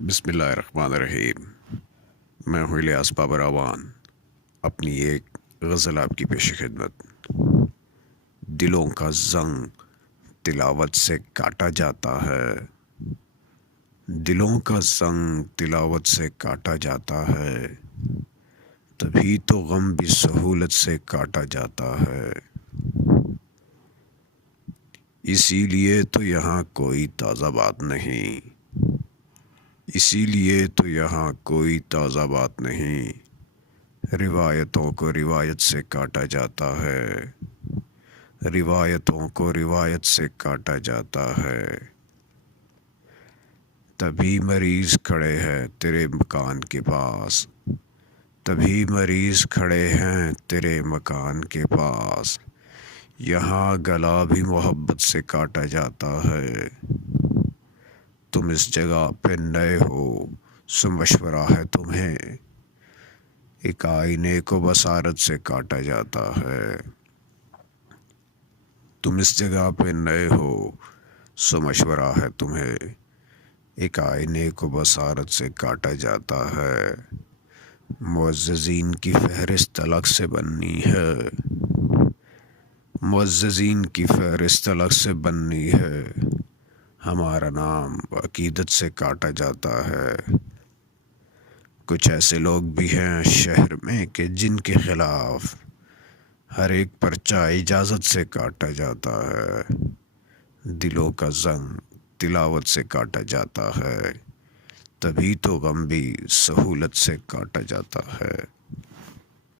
بسم اللہ الرحمن الرحیم۔ میں ہوں الیاس بابراوان، اپنی ایک غزل آپ کی پیش خدمت۔ دلوں کا زنگ تلاوت سے کاٹا جاتا ہے، دلوں کا زنگ تلاوت سے کاٹا جاتا ہے، تبھی تو غم بھی سہولت سے کاٹا جاتا ہے۔ اسی لیے تو یہاں کوئی تازہ بات نہیں، اسی لیے تو یہاں کوئی تازہ بات نہیں، روایتوں کو روایت سے کاٹا جاتا ہے، روایتوں کو روایت سے کاٹا جاتا ہے۔ تبھی مریض کھڑے ہیں تیرے مکان کے پاس، تبھی مریض کھڑے ہیں تیرے مکان کے پاس، یہاں گلا بھی محبت سے کاٹا جاتا ہے۔ تم اس جگہ پہ نئے ہو سو مشورہ ہے تمہیں، ایک آئینے کو بصارت سے کاٹا جاتا ہے۔ تم اس جگہ پہ نئے ہو سو مشورہ ہے تمہیں، ایک آئینے کو بصارت سے کاٹا جاتا ہے۔ معززین کی فہرست الگ سے بننی ہے، معززین کی فہرست الگ سے بننی ہے، ہمارا نام عقیدت سے کاٹا جاتا ہے۔ کچھ ایسے لوگ بھی ہیں شہر میں کہ جن کے خلاف ہر ایک پرچہ اجازت سے کاٹا جاتا ہے، دلوں کا زنگ تلاوت سے کاٹا جاتا ہے، تبھی تو غم بھی سہولت سے کاٹا جاتا ہے۔